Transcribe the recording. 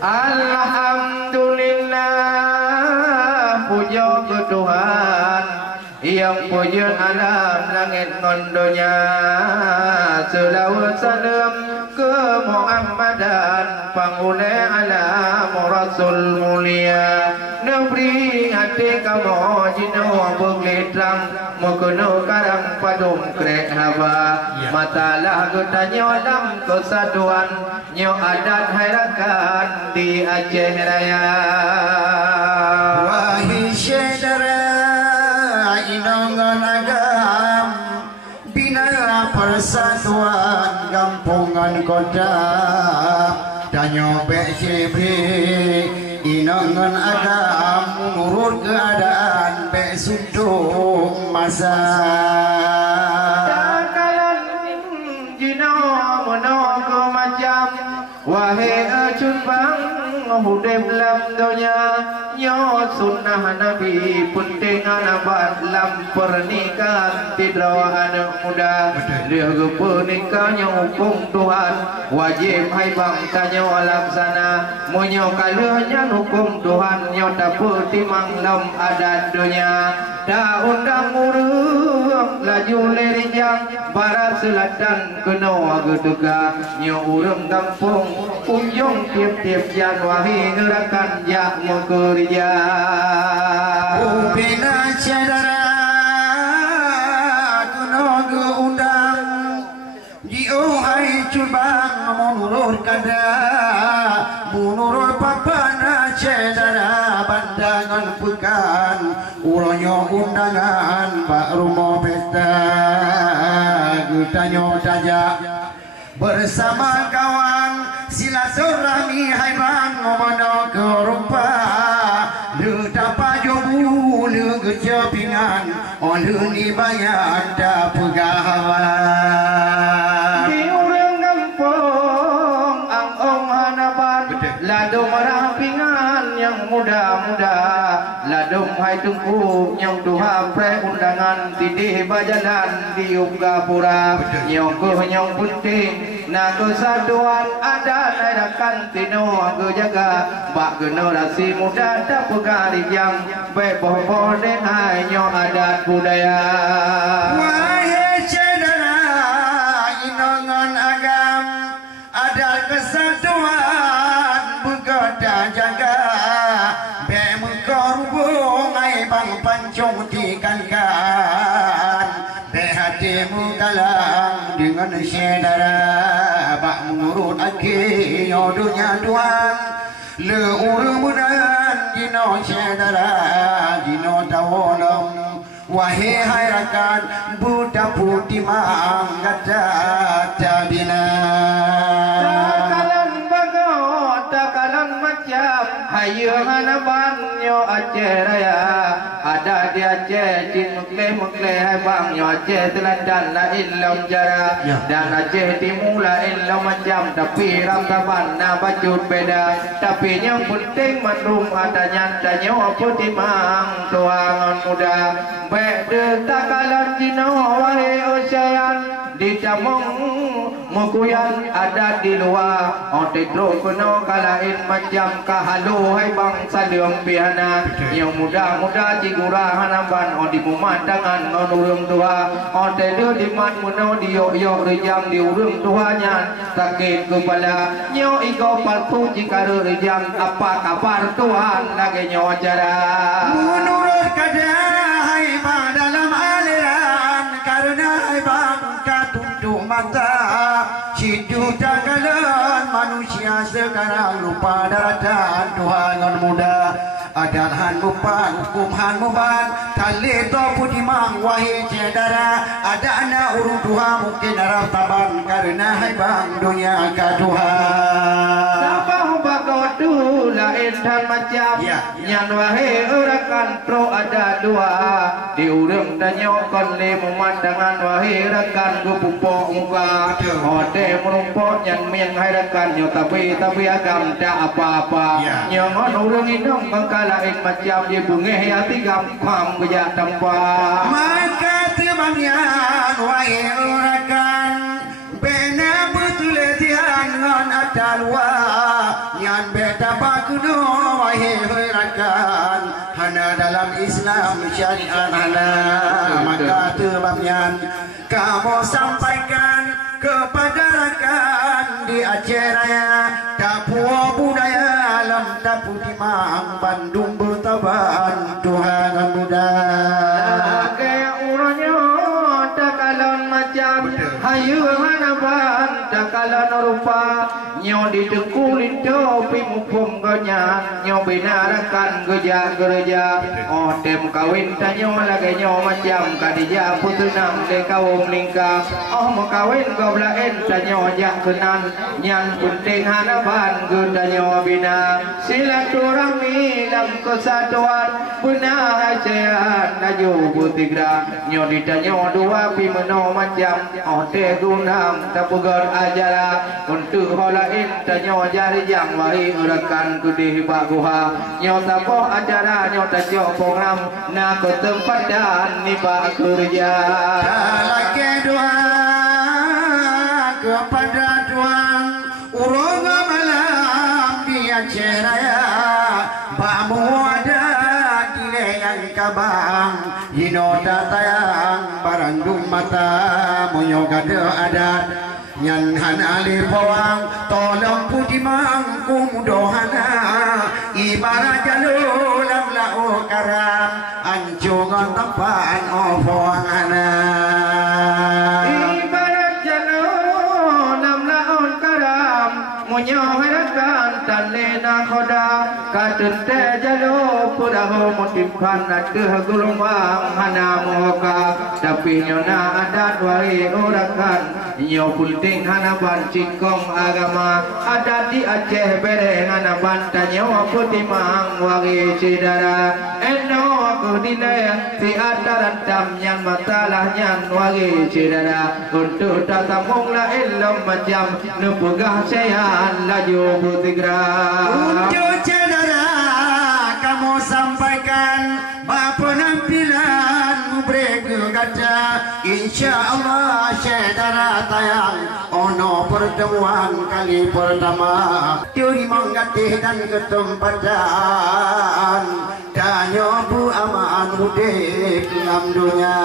Alhamdulillah, puja ke Tuhan yang puja alam langit ngondonya. Selawat salam ke Muhammadan, pangule alam Rasul mulia. Negeri hati kamu jino bergelitang, mengkono karang padum krek haba. Matalah getanya dalam kesatuan, nyo adat hairakan di Aceh Raya. Wahai saudara inongan agam, bina persatuan kampungan kota. Danyo bek cibri inongan agam, menurut keadaan bek sunduk masa. Takalan jino menoko macam, wahai acun bang hudem lam donya. Nyo sunnah Nabi penting anabat lam pernikahan tidro anak muda. Dia pernikahnya hukum Tuhan, wajib hai bang tanya laksana. Monyo kalahnya hukum Tuhan, nyo tak timang lam adat dunia. Da undang urang laju lerijang, barat selatan kena geduga. Nyo urang kampung ujung tiap-tiap jan, wahai gerakan jak mengkerja. Bina saudara kena geundang, diohai cubang menurut kada, menurut papana saudara pandangan pekan, uronyo undangan pak rumah pesta. Gutanyo tajak bersama kawan silaturahmi hai bang ngomono ke rupa. Le dapat jobu le kejepingan, ole ni bayar dah pegawan. Di urang kampung ang hanapan, ladung rampingan yang muda-muda. Ladung hai tungku yang duha pre undangan, tidih bajalan di Ugapura. Nyong ke nyong penting na kesatuan ada naidakan tino aku jaga. Bak generasi muda tak pegari jam, baik boh-boh dengan nyong adat budaya. Wahai saudara inongan agam, ada kesatuan begoda jaga. Be mengkorubung ai bang pancung tikan-kan, be hatimu galang dengan saudara. Bak mengurut akhirnya dunia Tuhan, le urang mudan jino saudara jino tawolong. Wahai hairakan budak putih manggata tabina. Takalan bagot, takalan macam, hayu hanapan nyo Aceh Raya. Ada di Aceh cin mekle-mekle hai bang nyo Aceh Selatan lain lam jara, dan Aceh Timur lain lam macam. Tapi ramtaban na bajut beda, tapi yang penting mandum adanya danyo apa timang tuangan muda. Baik de takalan jino wahai ocean, di camong mukuyan ada di luar. Ote tro kena kalain macam kahalu hai bang salam pihana. Yang muda-muda cigura hanaban o di pemandangan on urang tua. Ote de di mat muno di yok-yok rejam di urang tuanya sakit kepala. Nyo iko patu jika rejam apa kabar Tuhan lagi nyo acara. Menurut kada hai bang dalam aliran, karena hai bang katunduk mata. Hidup takalan manusia sekarang lupa daratan Tuhan muda. Adat han mupan, hukum han muban, kali to pudi mang wahai saudara. Ada anak urung Tuhan mungkin arah taban, karena hai bang dunia ka Tuhan. Sabah bagot tu lain dan macam, yang wahai urakan pro ada dua. Di urang danyo kon le memandangan wahai rekan gupupok muka. Ode merumpok yang miang hai rekan nyo tapi agam tak apa-apa. Yang on urang indong lain macam dia bungeh hati gampang kerja tempat. Maka temanyan wahai urakan, bena betul tihan ngon ada dalwa nyan beta bakuno wahai herakan hana dalam Islam syariat hana maka tebabnya kamu sampaikan kepada rakan di Aceh Raya Dapur budaya alam Dapur Timang Bandung bertaban Tuhan muda kayak uranya takalan macam hayu hanaban takalan rupa nyo di dengkulin topi mupum gonya nyo binarakan gereja oh tem kawin tanyo lagi nyo macam kadija putunang de kawum lingka oh mau kawin gobla tanyo jak kenan yang penting hanaban gedanyo bina silaturahmi dalam kesatuan benar ajaran naju butigra nyo ditanyo dua pimeno macam oh te gunam tapugar ajara untuk holain tanyo jari jang wahi urakan kudih baguha nyo tapo acara nyo tajo program na ke tempat dan nipa kerja lagi doa kepada Tuhan urung malam di Aceh Raya bamu ada yang kabang hino datayang barandung mata moyo gade adat nyan hanali bawang tolong putih mangku mudohana ibarat jalulam lau karam anjungan tempat ofong ana ibarat jalulam lau karam monyo harakan tanlena khoda katente jalo puraho motimpan ke gulumang hana moka tapi nyona adat wari urakan nyo penting hana ban cikong agama adat di Aceh bere hana ban tanyo putimang wari sidara eno aku dinaya si adaran dam yang matalah yang wari sidara untuk tatamung la ilm macam nepegah sayan laju putigra untuk cedera kamu sampaikan penampilan mubrek gaja insya Allah cedera tayang ono pertemuan kali pertama teori menggatih dan ketempatan danyo bu aman mudik ngam dunia